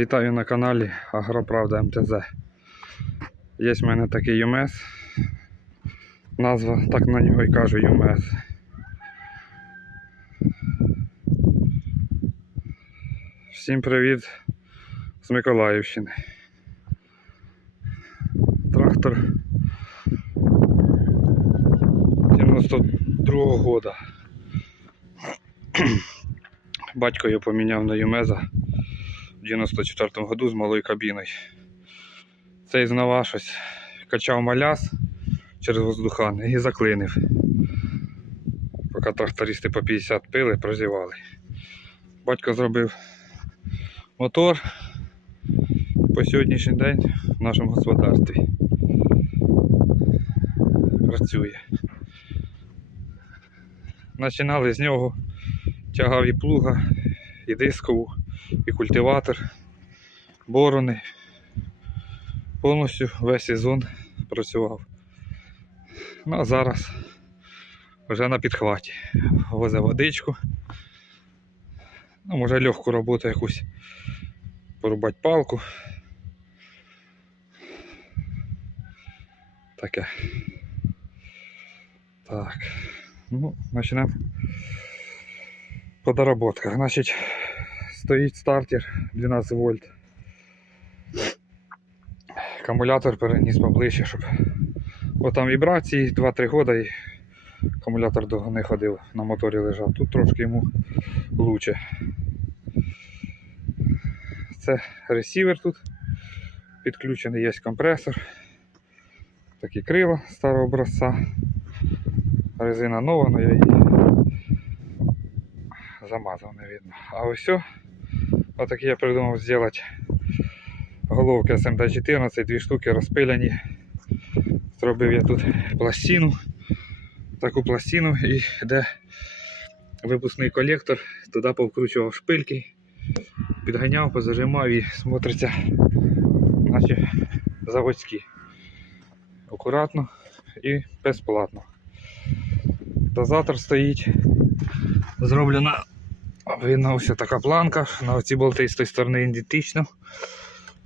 Вітаю на каналі Агроправда МТЗ. Є в мене такий ЮМЕС. Назва так на нього і кажу ЮМЕС. Всім привіт з Миколаївщини. Трактор 92-го года. Батько його поміняв на ЮМЕЗа в 94-му году з малою кабіною. Цей знова щось качав маляс через воздухан і заклинив. Поки трактористи по 50 пили, прозівали. Батько зробив мотор по сьогоднішній день в нашому господарстві. Працює. Починали з нього, тягав і плуга, і дискову, і культиватор, борони. Повністю весь сезон працював. Ну а зараз вже на підхваті. Возе водичку. Ну, може легку роботу якусь порубати палку. Таке. Так. Ну, почнемо по доработках. Значить, стоїть стартер 12 вольт. Акумулятор переніс поближче, щоб. Бо там вібрації 2-3 года і акумулятор довго не ходив, на моторі лежав. Тут трошки йому лучше. Це ресівер тут. Підключений є компресор. Такі крила старого образця. Резина нова, але я її замазав, не видно. А ось все. Отакі я придумав зробити головки СМД-14, дві штуки розпиляні. Зробив я тут пластину, таку пластину і де випускний колектор, туди повкручував шпильки, підганяв, позажимав і смотриться, наче заводські. Акуратно і безплатно. Дозатор стоїть. Зроблена ось така планка. На оці болти з тої сторони ідентично.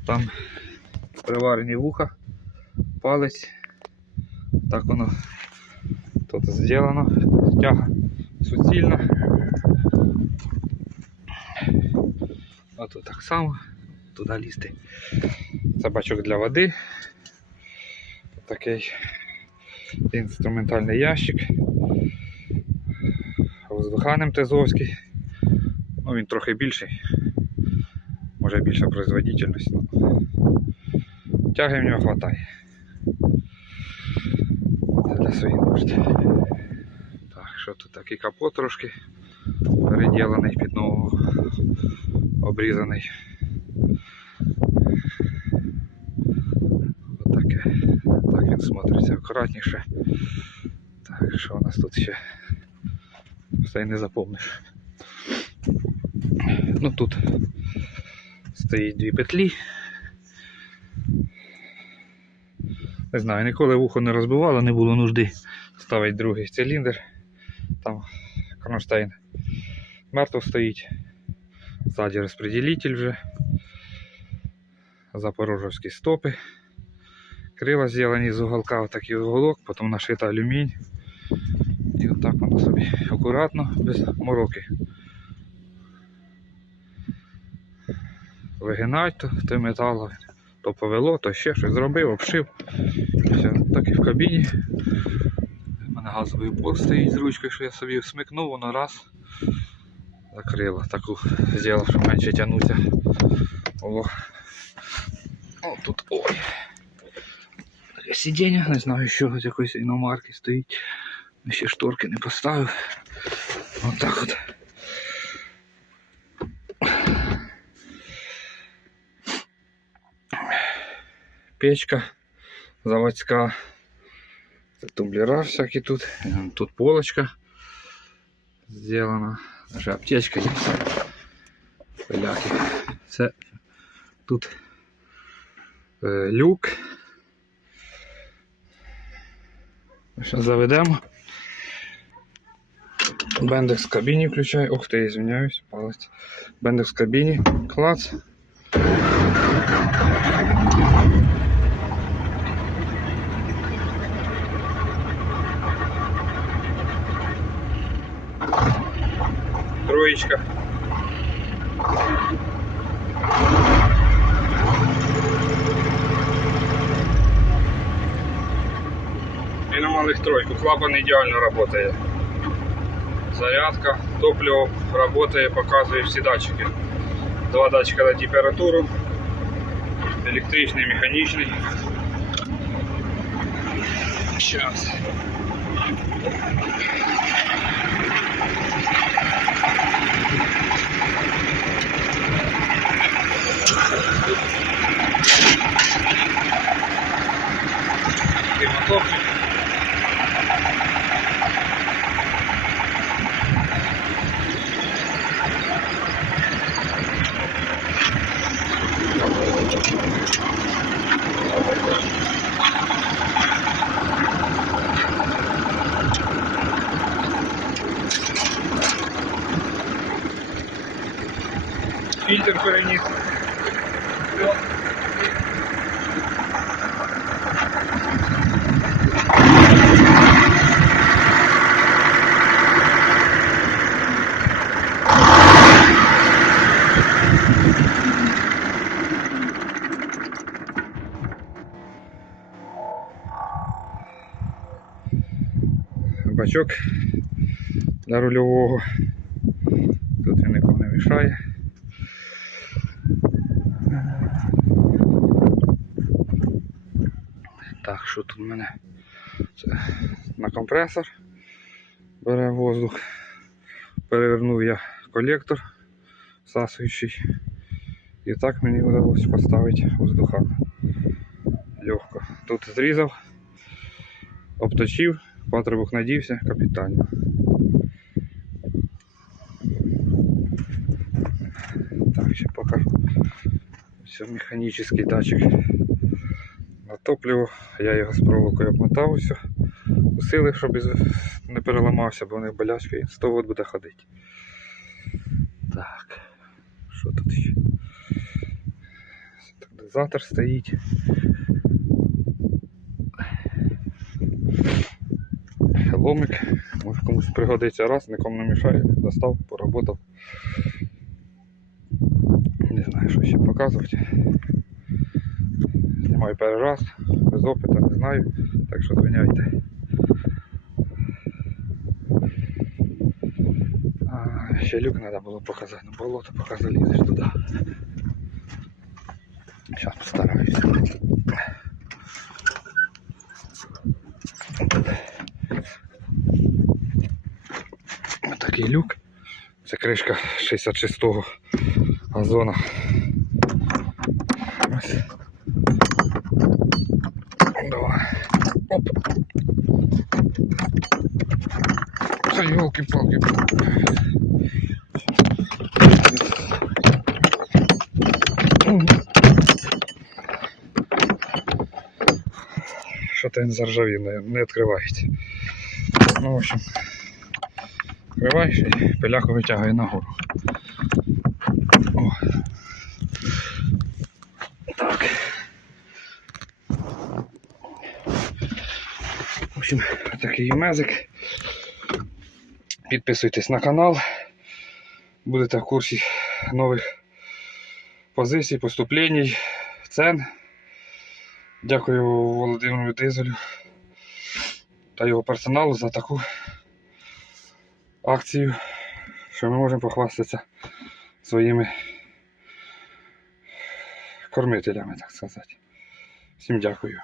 Там приварені вуха, палець. Так воно тут зроблено. Тяга суцільна. А тут так само, туди лізти. Це бачок для води. Такий інструментальний ящик. Воздуханим Тезовський. Ну він трохи більший. Може більша производительність. Ну. Тяги в нього вистачає. Для своїх нужд. Так, що тут такий капот трошки переділений під нового обрізаний. Отаке. Так він смотриться акуратніше. Так, що у нас тут ще? Все й не запомниш. Ну тут стоїть дві петлі. Не знаю, ніколи вухо не розбивало, не було нужди ставити другий циліндр. Там кронштейн мертво стоїть. Ззаді розподілитель вже. Запорожівські стопи. Крила зроблені з уголка, отакий уголок, потім нашита алюмінь. І отак воно собі акуратно, без мороки. Вигинать то, метал, то повело, то ще щось зробив, обшив. Все, так і в кабіні. У мене газовий упор стоїть з ручкою, що я собі смикнув, воно раз закрило. Таку зробив, щоб менше тягнуться. О, О тут ой. Таке сидіння, не знаю, що з якоїсь іномарки стоїть. Ще шторки не поставив. Отак от. Печка заводська. Це тумблера всякі тут. Тут полочка зроблена. Даже аптечка є. Поляки. Це тут е, люк. Зараз заведемо. Бендекс в кабіні включаю. Ух ти, извиняюсь, палець. Бендекс в кабіні. Клац. Троечка. І на малих тройку. Клапан ідеально працює. Зарядка, топливо працює, показує всі датчики. Два датчика на температуру, електричний, механічний. Сейчас. Бачок для рульового. Тут він нікому не мішає. Так, що тут в мене? Це на компресор бере воздух. Перевернув я колектор всасуючий. І так мені вдалося поставити воздухан. Легко. Тут зрізав, обточив, патрубок надівся капітально. Так, ще покажу. Все механічний датчик на топливо. Я його з проволокою обмотав усе. Усилив, щоб не переламався, бо вони болячки і 100 вольт буде ходити. Так, що тут ще? Стабілізатор стоїть. Ломик, може комусь пригодиться раз, нікому не мішає, достав, поработав. Не знаю, що ще показувати. Знімаю перший раз, без опиту, не знаю, так що звиняйте. А, ще люк треба було показати, ну болото поки залізеш туди. Зараз постараюся. Ось такий люк. Це кришка 66-го газона. Ось. Давай. Оп. Це елки-палки. Що-то він заржавів, не відкривається. Ну, в общем, відкриваєш і пиляку витягує нагору. О. Так. В общем, такий мезик. Підписуйтесь на канал. Будете в курсі нових позицій, поступлень, цен. Дякую Володимиру Дизелю та його персоналу за таку акцію, що ми можемо похвастатися своїми кормителями, так сказати. Всім дякую.